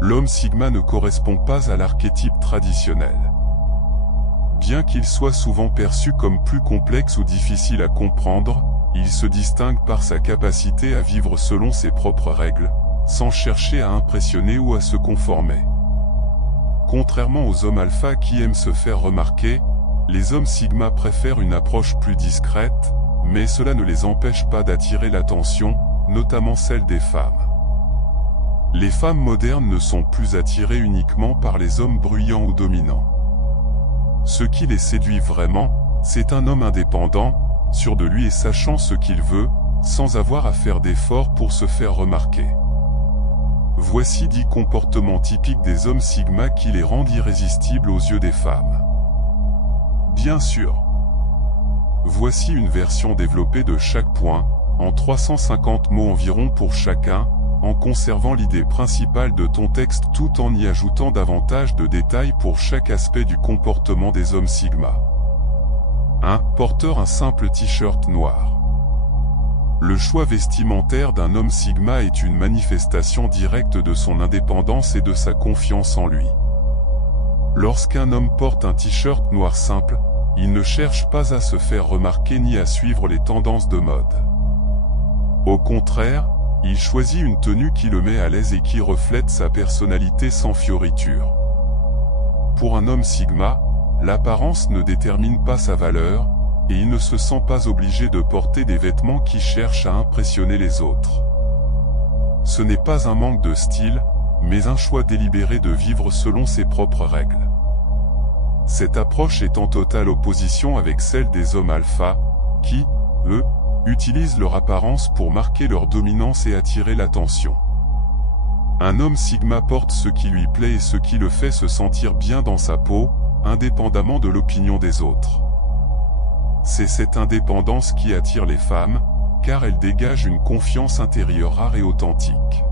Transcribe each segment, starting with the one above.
l'homme sigma ne correspond pas à l'archétype traditionnel. Bien qu'il soit souvent perçu comme plus complexe ou difficile à comprendre, il se distingue par sa capacité à vivre selon ses propres règles, sans chercher à impressionner ou à se conformer. Contrairement aux hommes alpha qui aiment se faire remarquer, les hommes sigma préfèrent une approche plus discrète, mais cela ne les empêche pas d'attirer l'attention, notamment celle des femmes. Les femmes modernes ne sont plus attirées uniquement par les hommes bruyants ou dominants. Ce qui les séduit vraiment, c'est un homme indépendant, sûr de lui et sachant ce qu'il veut, sans avoir à faire d'efforts pour se faire remarquer. Voici 10 comportements typiques des hommes sigma qui les rendent irrésistibles aux yeux des femmes. Bien sûr. Voici une version développée de chaque point, en 350 mots environ pour chacun, en conservant l'idée principale de ton texte tout en y ajoutant davantage de détails pour chaque aspect du comportement des hommes sigma. 1. Porteur un simple t-shirt noir. Le choix vestimentaire d'un homme sigma est une manifestation directe de son indépendance et de sa confiance en lui. Lorsqu'un homme porte un t-shirt noir simple, il ne cherche pas à se faire remarquer ni à suivre les tendances de mode. Au contraire, il choisit une tenue qui le met à l'aise et qui reflète sa personnalité sans fioriture. Pour un homme sigma, l'apparence ne détermine pas sa valeur, et il ne se sent pas obligé de porter des vêtements qui cherchent à impressionner les autres. Ce n'est pas un manque de style, mais un choix délibéré de vivre selon ses propres règles. Cette approche est en totale opposition avec celle des hommes alpha, qui, eux, utilisent leur apparence pour marquer leur dominance et attirer l'attention. Un homme sigma porte ce qui lui plaît et ce qui le fait se sentir bien dans sa peau, indépendamment de l'opinion des autres. C'est cette indépendance qui attire les femmes, car elle dégage une confiance intérieure rare et authentique.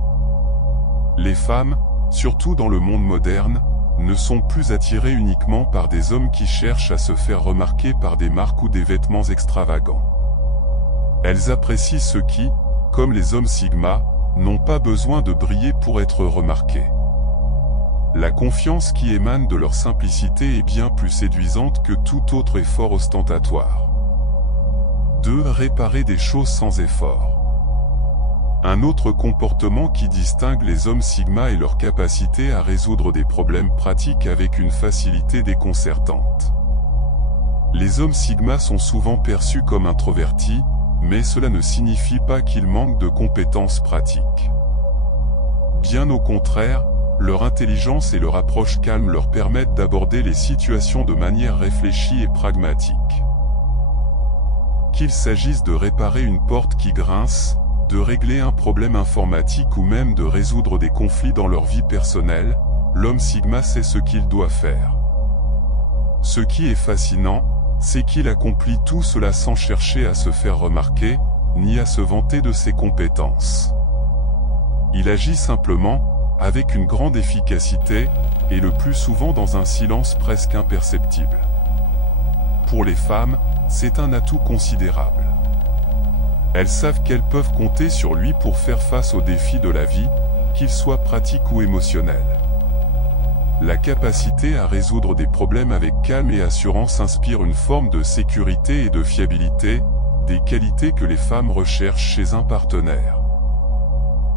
Les femmes, surtout dans le monde moderne, ne sont plus attirées uniquement par des hommes qui cherchent à se faire remarquer par des marques ou des vêtements extravagants. Elles apprécient ceux qui, comme les hommes sigma, n'ont pas besoin de briller pour être remarqués. La confiance qui émane de leur simplicité est bien plus séduisante que tout autre effort ostentatoire. 2. Réparer des choses sans effort. Un autre comportement qui distingue les hommes sigma est leur capacité à résoudre des problèmes pratiques avec une facilité déconcertante. Les hommes sigma sont souvent perçus comme introvertis, mais cela ne signifie pas qu'ils manquent de compétences pratiques. Bien au contraire, leur intelligence et leur approche calme leur permettent d'aborder les situations de manière réfléchie et pragmatique. Qu'il s'agisse de réparer une porte qui grince, de régler un problème informatique ou même de résoudre des conflits dans leur vie personnelle, l'homme sigma sait ce qu'il doit faire. Ce qui est fascinant, c'est qu'il accomplit tout cela sans chercher à se faire remarquer, ni à se vanter de ses compétences. Il agit simplement, avec une grande efficacité, et le plus souvent dans un silence presque imperceptible. Pour les femmes, c'est un atout considérable. Elles savent qu'elles peuvent compter sur lui pour faire face aux défis de la vie, qu'ils soient pratiques ou émotionnels. La capacité à résoudre des problèmes avec calme et assurance inspire une forme de sécurité et de fiabilité, des qualités que les femmes recherchent chez un partenaire.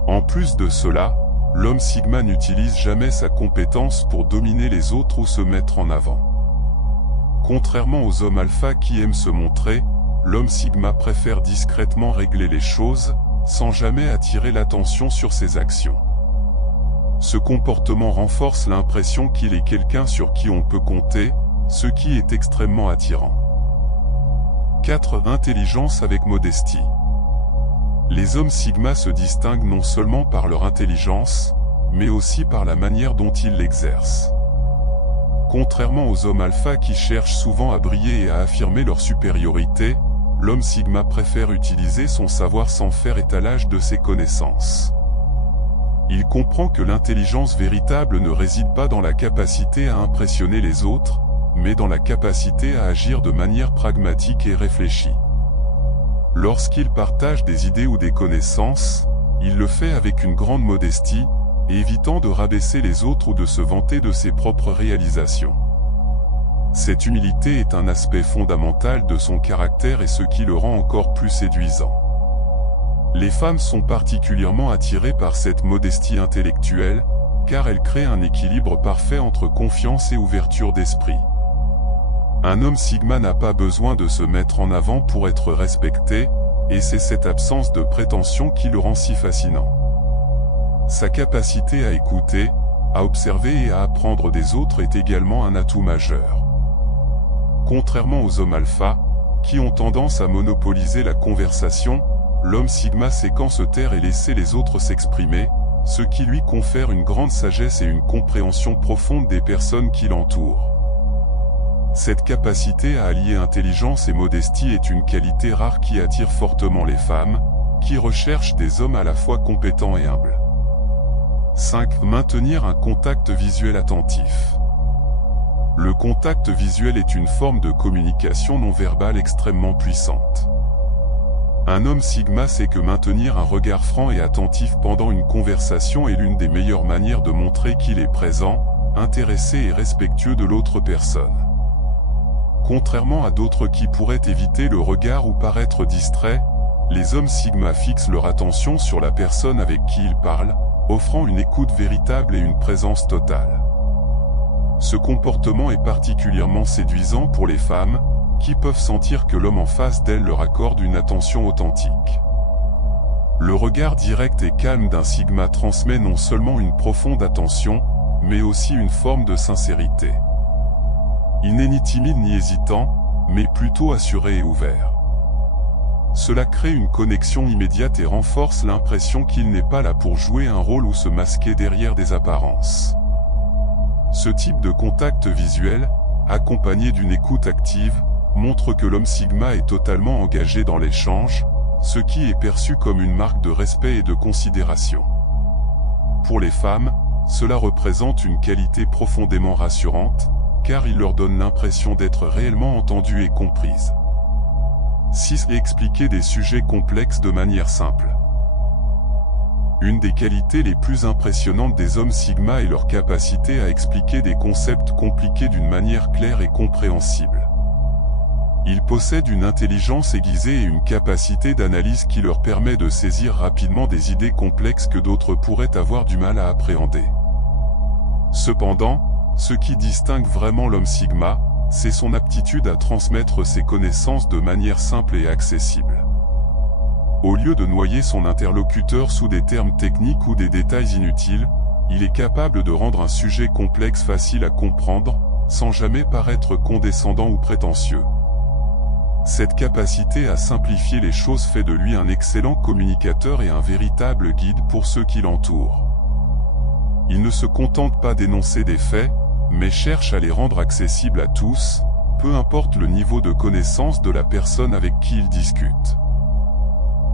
En plus de cela, l'homme sigma n'utilise jamais sa compétence pour dominer les autres ou se mettre en avant. Contrairement aux hommes alpha qui aiment se montrer, l'homme sigma préfère discrètement régler les choses, sans jamais attirer l'attention sur ses actions. Ce comportement renforce l'impression qu'il est quelqu'un sur qui on peut compter, ce qui est extrêmement attirant. 4. Intelligence avec modestie. Les hommes sigma se distinguent non seulement par leur intelligence, mais aussi par la manière dont ils l'exercent. Contrairement aux hommes alpha qui cherchent souvent à briller et à affirmer leur supériorité, l'homme sigma préfère utiliser son savoir sans faire étalage de ses connaissances. Il comprend que l'intelligence véritable ne réside pas dans la capacité à impressionner les autres, mais dans la capacité à agir de manière pragmatique et réfléchie. Lorsqu'il partage des idées ou des connaissances, il le fait avec une grande modestie, évitant de rabaisser les autres ou de se vanter de ses propres réalisations. Cette humilité est un aspect fondamental de son caractère et ce qui le rend encore plus séduisant. Les femmes sont particulièrement attirées par cette modestie intellectuelle, car elle crée un équilibre parfait entre confiance et ouverture d'esprit. Un homme sigma n'a pas besoin de se mettre en avant pour être respecté, et c'est cette absence de prétention qui le rend si fascinant. Sa capacité à écouter, à observer et à apprendre des autres est également un atout majeur. Contrairement aux hommes alpha, qui ont tendance à monopoliser la conversation, l'homme sigma sait quand se taire et laisser les autres s'exprimer, ce qui lui confère une grande sagesse et une compréhension profonde des personnes qui l'entourent. Cette capacité à allier intelligence et modestie est une qualité rare qui attire fortement les femmes, qui recherchent des hommes à la fois compétents et humbles. 5. Maintenir un contact visuel attentif. Le contact visuel est une forme de communication non verbale extrêmement puissante. Un homme sigma sait que maintenir un regard franc et attentif pendant une conversation est l'une des meilleures manières de montrer qu'il est présent, intéressé et respectueux de l'autre personne. Contrairement à d'autres qui pourraient éviter le regard ou paraître distraits, les hommes sigma fixent leur attention sur la personne avec qui ils parlent, offrant une écoute véritable et une présence totale. Ce comportement est particulièrement séduisant pour les femmes, qui peuvent sentir que l'homme en face d'elles leur accorde une attention authentique. Le regard direct et calme d'un sigma transmet non seulement une profonde attention, mais aussi une forme de sincérité. Il n'est ni timide ni hésitant, mais plutôt assuré et ouvert. Cela crée une connexion immédiate et renforce l'impression qu'il n'est pas là pour jouer un rôle ou se masquer derrière des apparences. Ce type de contact visuel, accompagné d'une écoute active, montre que l'homme sigma est totalement engagé dans l'échange, ce qui est perçu comme une marque de respect et de considération. Pour les femmes, cela représente une qualité profondément rassurante, car il leur donne l'impression d'être réellement entendues et comprises. 6. Expliquer des sujets complexes de manière simple. Une des qualités les plus impressionnantes des hommes sigma est leur capacité à expliquer des concepts compliqués d'une manière claire et compréhensible. Ils possèdent une intelligence aiguisée et une capacité d'analyse qui leur permet de saisir rapidement des idées complexes que d'autres pourraient avoir du mal à appréhender. Cependant, ce qui distingue vraiment l'homme sigma, c'est son aptitude à transmettre ses connaissances de manière simple et accessible. Au lieu de noyer son interlocuteur sous des termes techniques ou des détails inutiles, il est capable de rendre un sujet complexe facile à comprendre, sans jamais paraître condescendant ou prétentieux. Cette capacité à simplifier les choses fait de lui un excellent communicateur et un véritable guide pour ceux qui l'entourent. Il ne se contente pas d'énoncer des faits, mais cherche à les rendre accessibles à tous, peu importe le niveau de connaissance de la personne avec qui il discute.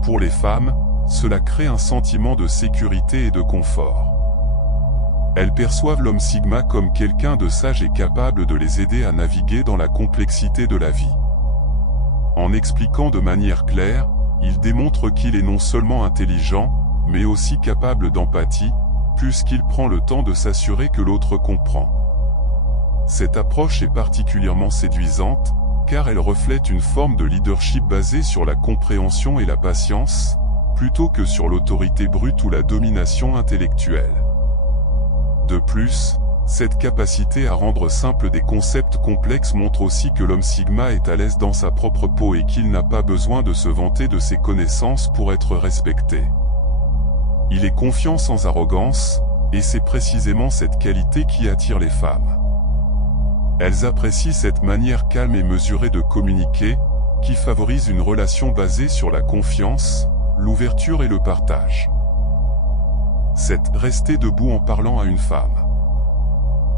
Pour les femmes, cela crée un sentiment de sécurité et de confort. Elles perçoivent l'homme sigma comme quelqu'un de sage et capable de les aider à naviguer dans la complexité de la vie. En expliquant de manière claire, il démontre qu'il est non seulement intelligent, mais aussi capable d'empathie, puisqu'il prend le temps de s'assurer que l'autre comprend. Cette approche est particulièrement séduisante, car elle reflète une forme de leadership basée sur la compréhension et la patience, plutôt que sur l'autorité brute ou la domination intellectuelle. De plus, cette capacité à rendre simples des concepts complexes montre aussi que l'homme sigma est à l'aise dans sa propre peau et qu'il n'a pas besoin de se vanter de ses connaissances pour être respecté. Il est confiant sans arrogance, et c'est précisément cette qualité qui attire les femmes. Elles apprécient cette manière calme et mesurée de communiquer, qui favorise une relation basée sur la confiance, l'ouverture et le partage. 7. Rester debout en parlant à une femme.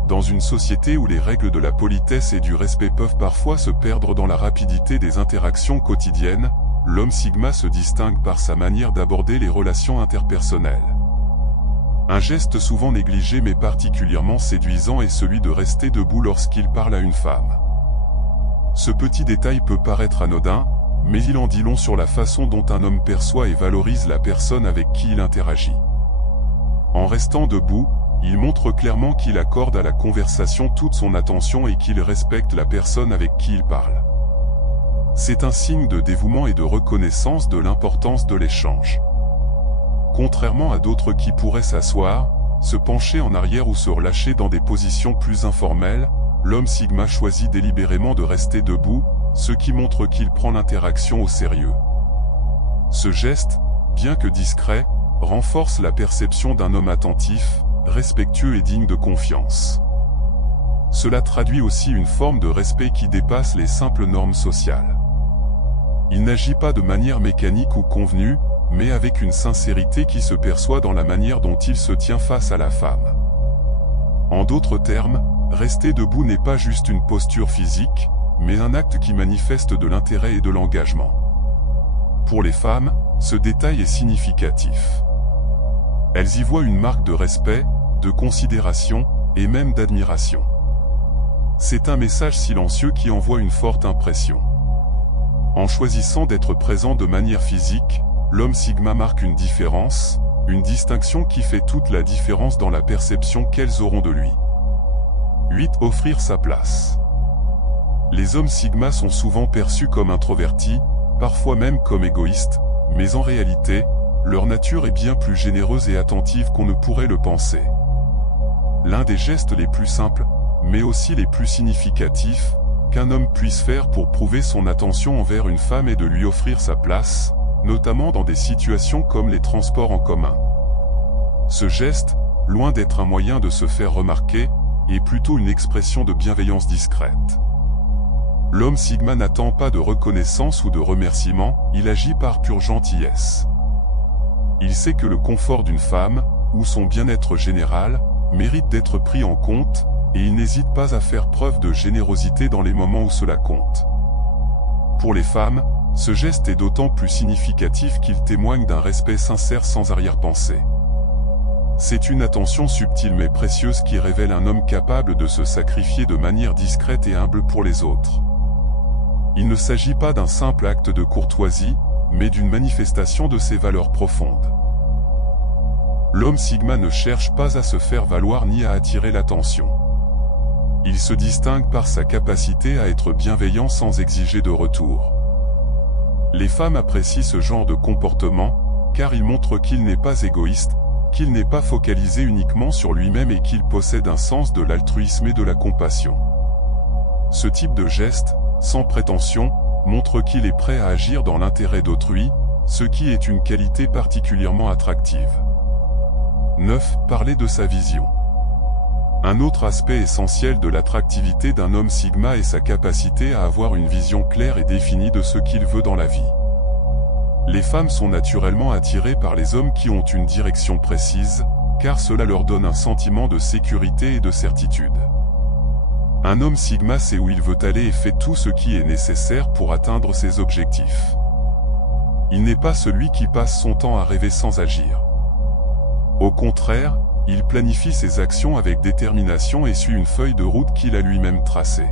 Dans une société où les règles de la politesse et du respect peuvent parfois se perdre dans la rapidité des interactions quotidiennes, l'homme sigma se distingue par sa manière d'aborder les relations interpersonnelles. Un geste souvent négligé mais particulièrement séduisant est celui de rester debout lorsqu'il parle à une femme. Ce petit détail peut paraître anodin, mais il en dit long sur la façon dont un homme perçoit et valorise la personne avec qui il interagit. En restant debout, il montre clairement qu'il accorde à la conversation toute son attention et qu'il respecte la personne avec qui il parle. C'est un signe de dévouement et de reconnaissance de l'importance de l'échange. Contrairement à d'autres qui pourraient s'asseoir, se pencher en arrière ou se relâcher dans des positions plus informelles, l'homme Sigma choisit délibérément de rester debout, ce qui montre qu'il prend l'interaction au sérieux. Ce geste, bien que discret, renforce la perception d'un homme attentif, respectueux et digne de confiance. Cela traduit aussi une forme de respect qui dépasse les simples normes sociales. Il n'agit pas de manière mécanique ou convenue, mais avec une sincérité qui se perçoit dans la manière dont il se tient face à la femme. En d'autres termes, rester debout n'est pas juste une posture physique, mais un acte qui manifeste de l'intérêt et de l'engagement. Pour les femmes, ce détail est significatif. Elles y voient une marque de respect, de considération, et même d'admiration. C'est un message silencieux qui envoie une forte impression. En choisissant d'être présent de manière physique, l'homme Sigma marque une différence, une distinction qui fait toute la différence dans la perception qu'elles auront de lui. 8. Offrir sa place. Les hommes Sigma sont souvent perçus comme introvertis, parfois même comme égoïstes, mais en réalité, leur nature est bien plus généreuse et attentive qu'on ne pourrait le penser. L'un des gestes les plus simples, mais aussi les plus significatifs, qu'un homme puisse faire pour prouver son attention envers une femme est de lui offrir sa place, notamment dans des situations comme les transports en commun. Ce geste, loin d'être un moyen de se faire remarquer, est plutôt une expression de bienveillance discrète. L'homme Sigma n'attend pas de reconnaissance ou de remerciement, il agit par pure gentillesse. Il sait que le confort d'une femme, ou son bien-être général, mérite d'être pris en compte, et il n'hésite pas à faire preuve de générosité dans les moments où cela compte. Pour les femmes, ce geste est d'autant plus significatif qu'il témoigne d'un respect sincère sans arrière-pensée. C'est une attention subtile mais précieuse qui révèle un homme capable de se sacrifier de manière discrète et humble pour les autres. Il ne s'agit pas d'un simple acte de courtoisie, mais d'une manifestation de ses valeurs profondes. L'homme Sigma ne cherche pas à se faire valoir ni à attirer l'attention. Il se distingue par sa capacité à être bienveillant sans exiger de retour. Les femmes apprécient ce genre de comportement, car il montre qu'il n'est pas égoïste, qu'il n'est pas focalisé uniquement sur lui-même et qu'il possède un sens de l'altruisme et de la compassion. Ce type de geste, sans prétention, montre qu'il est prêt à agir dans l'intérêt d'autrui, ce qui est une qualité particulièrement attractive. 9. Parler de sa vision. Un autre aspect essentiel de l'attractivité d'un homme Sigma est sa capacité à avoir une vision claire et définie de ce qu'il veut dans la vie. Les femmes sont naturellement attirées par les hommes qui ont une direction précise, car cela leur donne un sentiment de sécurité et de certitude. Un homme Sigma sait où il veut aller et fait tout ce qui est nécessaire pour atteindre ses objectifs. Il n'est pas celui qui passe son temps à rêver sans agir. Au contraire, il planifie ses actions avec détermination et suit une feuille de route qu'il a lui-même tracée.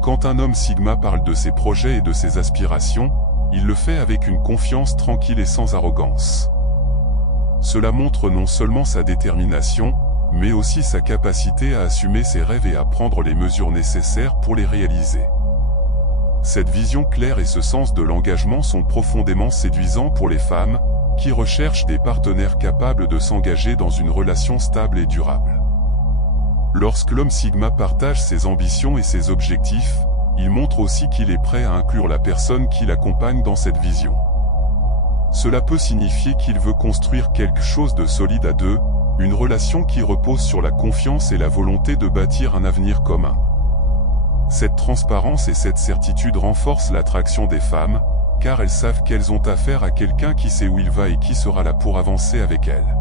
Quand un homme Sigma parle de ses projets et de ses aspirations, il le fait avec une confiance tranquille et sans arrogance. Cela montre non seulement sa détermination, mais aussi sa capacité à assumer ses rêves et à prendre les mesures nécessaires pour les réaliser. Cette vision claire et ce sens de l'engagement sont profondément séduisants pour les femmes, qui recherchent des partenaires capables de s'engager dans une relation stable et durable. Lorsque l'homme Sigma partage ses ambitions et ses objectifs, il montre aussi qu'il est prêt à inclure la personne qui l'accompagne dans cette vision. Cela peut signifier qu'il veut construire quelque chose de solide à deux, une relation qui repose sur la confiance et la volonté de bâtir un avenir commun. Cette transparence et cette certitude renforcent l'attraction des femmes, car elles savent qu'elles ont affaire à quelqu'un qui sait où il va et qui sera là pour avancer avec elles.